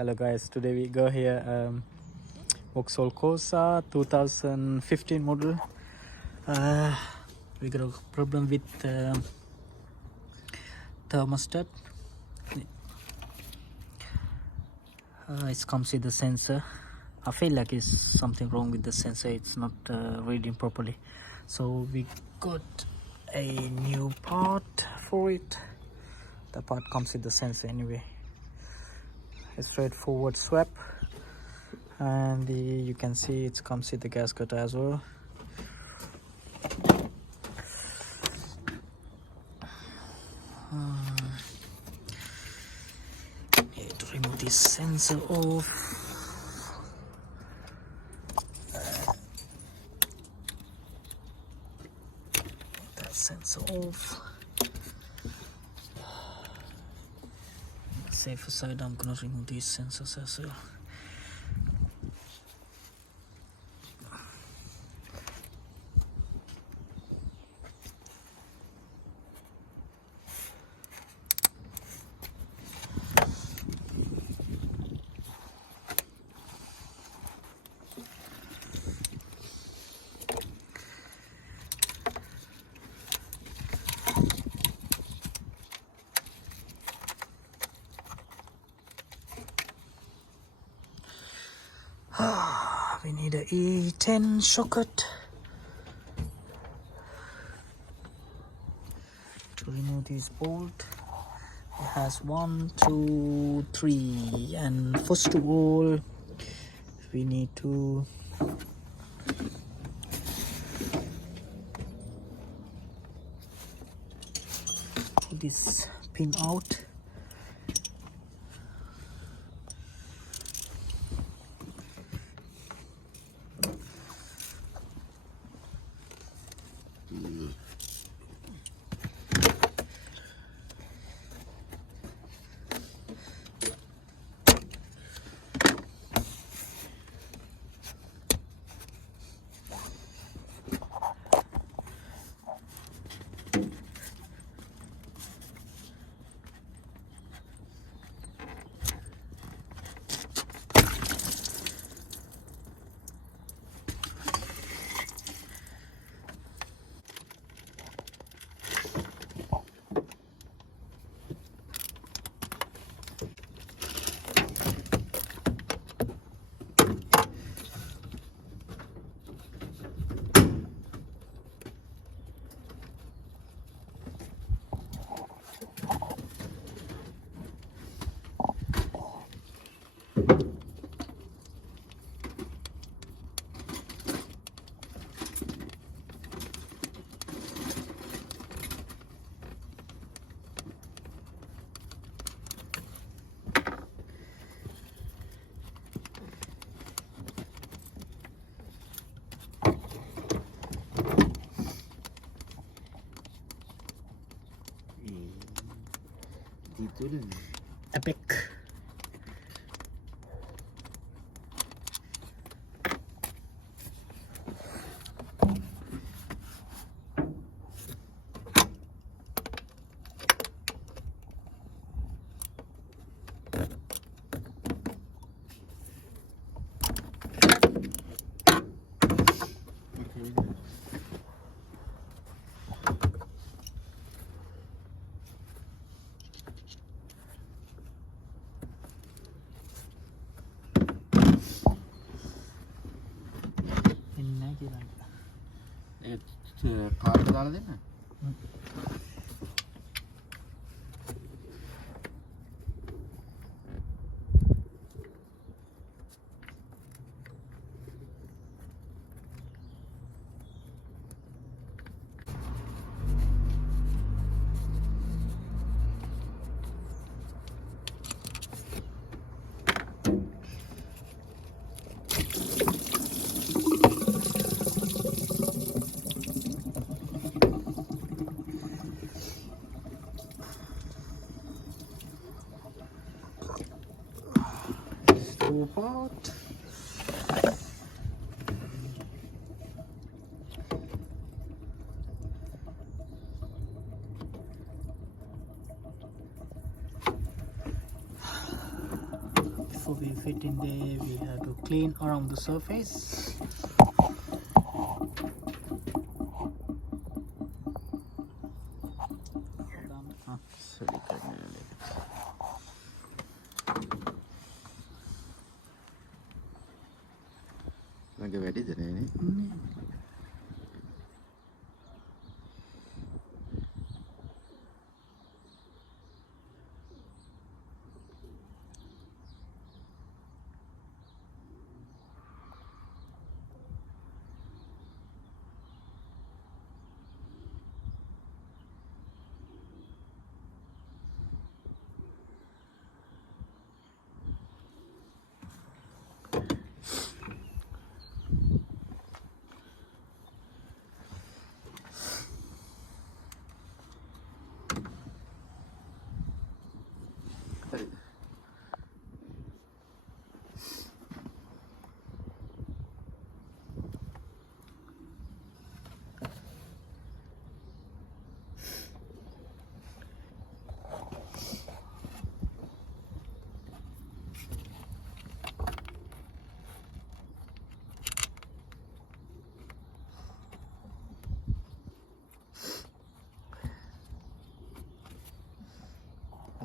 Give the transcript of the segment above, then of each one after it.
Hello guys, today we go here Vauxhall Corsa 2015 model. We got a problem with thermostat. It comes with the sensor. I feel like it's something wrong with the sensor, it's not reading properly, so we got a new part for it. The part comes with the sensor anyway. A straightforward swap, and you can see it comes with the gasket as well. Need to remove this sensor off. That sensor off. Safer side, I'm gonna remove these sensors as well. We need a E10 socket to remove this bolt. It has 1, 2, 3, and first of all we need to pull this pin out. Epic. පාරට දාලා දෙන්න. Part. before we fit in there we have to clean around the surface. මගේ වැඩිද නෑනේ.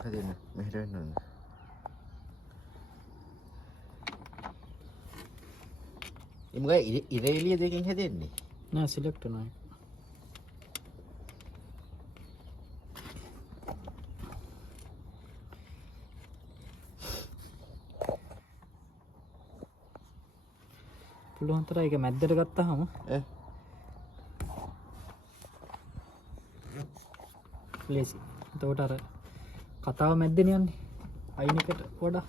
හදින්න මෙහෙට වෙන්න ඕනේ. ඉමුගේ ඉරේලිය දෙකෙන් හැදෙන්නේ. නෑ සිලෙක්ට් කරනවා. පුළුවන් තරම් ඒක මැද්දට ගත්තාම ලේසි. එතකොට අර කතාව මැද්දෙන යන්නේ අයින් එකට වඩා.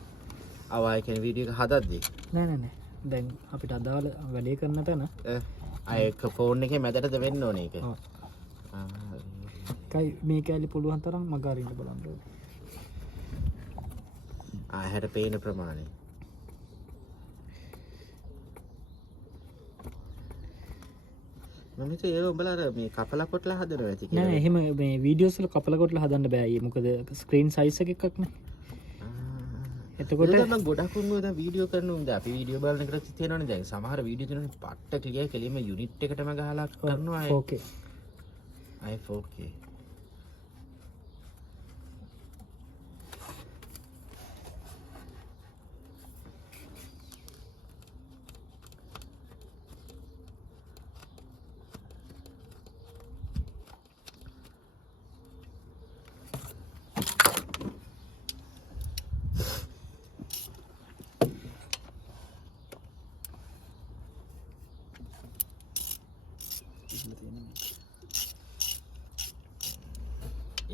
ආවා කියන වීඩියෝ එක හදද්දී නෑ දැන් අපිට අදාළ වැඩේ කරන තැන අයක ෆෝන් එකේ මැදටද වෙන්න ඕනේ ඒක. කයි මේ කැලේ පුළුවන් තරම් මගහරින්න බලන්න ඕනේ. හැට පේන ප්‍රමාණය. මම හිතුවේ ඒක උඹලා අර මේ කපලා කොටලා හදනවා ඇති කියලා. නෑ එහෙම මේ වීඩියෝස් වල කපලා කොටලා හදන්න බෑ. මොකද ස්ක්‍රීන් සයිස් එකක් නේ. එතකොට මම ගොඩක් උන්ව දැන් වීඩියෝ කරනවා. දැන් අපි වීඩියෝ බලන එකට තියෙනවනේ දැන් සමහර වීඩියෝ තියෙනවනේ පට්ට ක්ලියර් කෙලින්ම යුනිට් එකටම ගහලා කරනවා. 4K. 4K.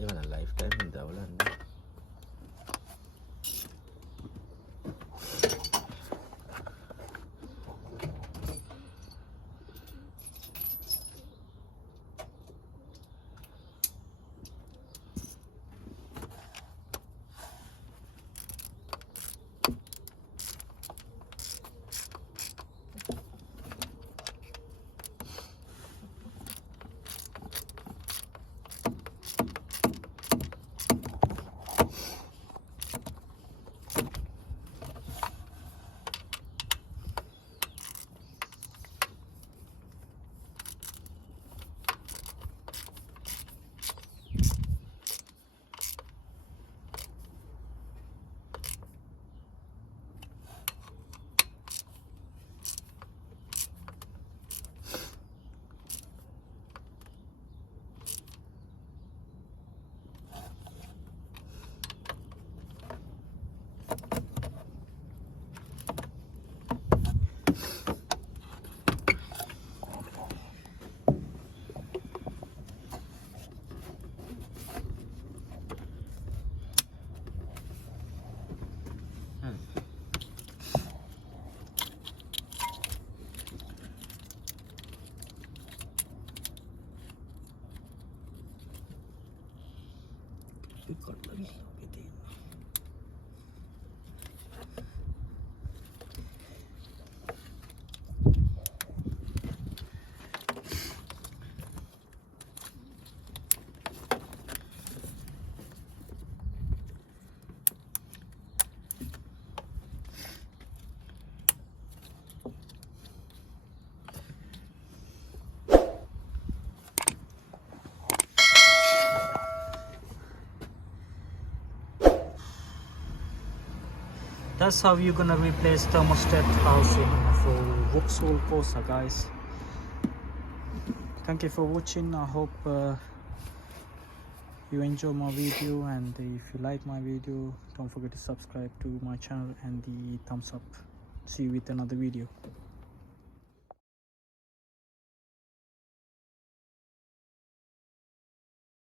ඒවන ලයිෆ් ටයිම් දවලන්නේ. that's how you're gonna replace thermostat housing for Vauxhall Corsa, guys. Thank you for watching. I hope you enjoy my video, and if you like my video, don't forget to subscribe to my channel and the thumbs up. See you with another video.